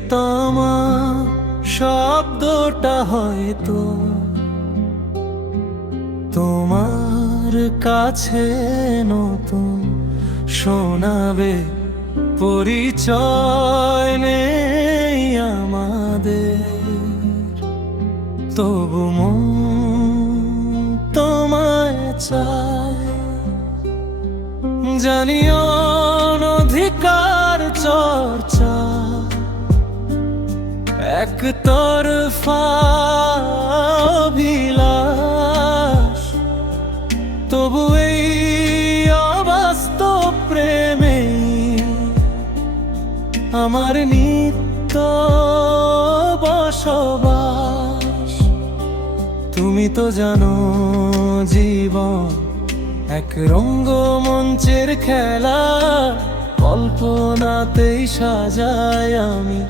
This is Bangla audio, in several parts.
প্রিয়তমা শব্দটা হয়তো তোমার কাছে নতুন শোনাবে। পরিচয় নেই আমাদের, তবু মন তোমায় চায়। জানিও অধিকার চর্চা একতরফা অভিলাষ, তবু এই অবাস্তব প্রেমে আমার নিত্য বসবাস। তুমি তো জানো জীবন এক রঙ্গমঞ্চের খেলা, কল্পনাতেই সাজাই আমি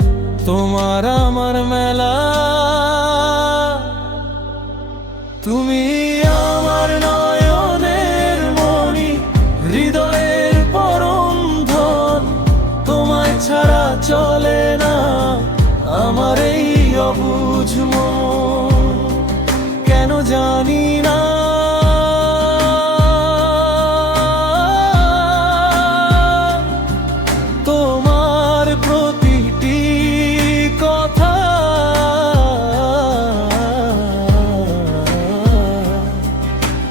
তোমার আমার মেলা। তুমি আমার নয়নের মণি, হৃদয়ের পরম ধন। তোমায় ছাড়া চলে না আমার এই অবুঝ মন। কেন জানি না তোমার প্রতিটি কথা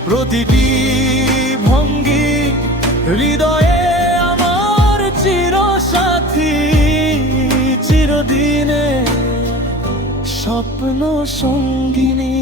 প্রতিটি ভঙ্গি হৃদয়ে আমার চিরসাথী, চিরদিনে স্বপ্ন সঙ্গিনী।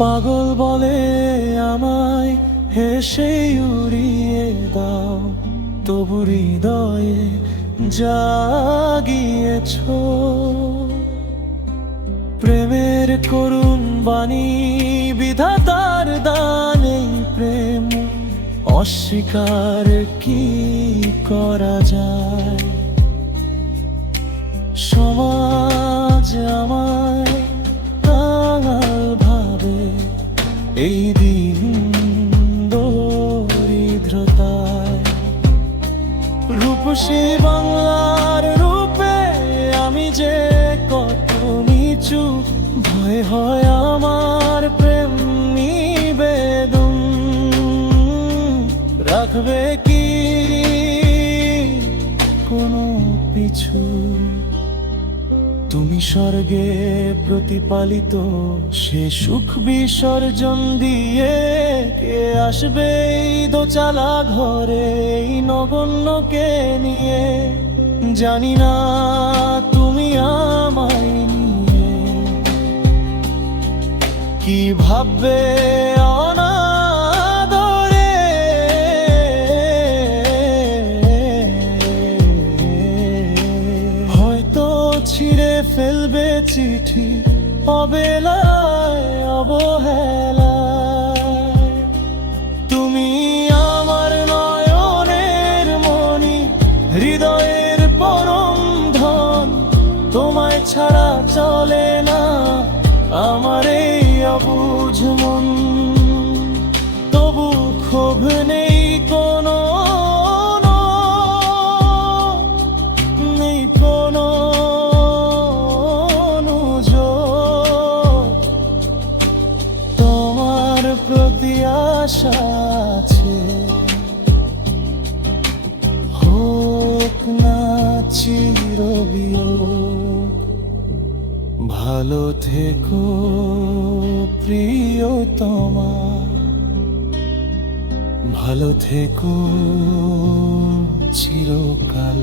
পাগল বলে আমায় হেসে উড়িয়ে দাও, তবু হৃদয়ে জাগিয়েছ প্রেমের করুণ বাণী। বিধাতার দান এই প্রেম অস্বীকার কি করা যায়? সমাজ আমায় কাঙাল ভাবে এই দিন দরিদ্রতায়। রূপসী বাংলার রূপে আমি যে কত নিচু, ভয় হয় আমার প্রেম নিবেদন। রাখবে কি কোনো পিছু? তুমি স্বর্গে প্রতিপালিত সে সুখ বিসর্জন দিয়ে, কে আসবে এই দোচালা ঘরে এই নগণ্যকে নিয়ে? জানি না তুমি আমায় নিয়ে কি ভাববে অনাদরে। হয়তো ছিঁড়ে ফেলবে চিঠি অবেলায় অবহেলায়। তুমি আমার নয়নের মণি, হৃদয়ের পরম ধন। তোমায় ছাড়া চলে না আমার এই অবুঝ মন। তবু ক্ষোভ নেই কোনো, নেই কোনো অনুযোগ। তোমার প্রতি আশা আছে, হোক না চিরবিয়োগ। ভালো থেকো প্রিয়তমা, ভালো থেকো চিরকাল।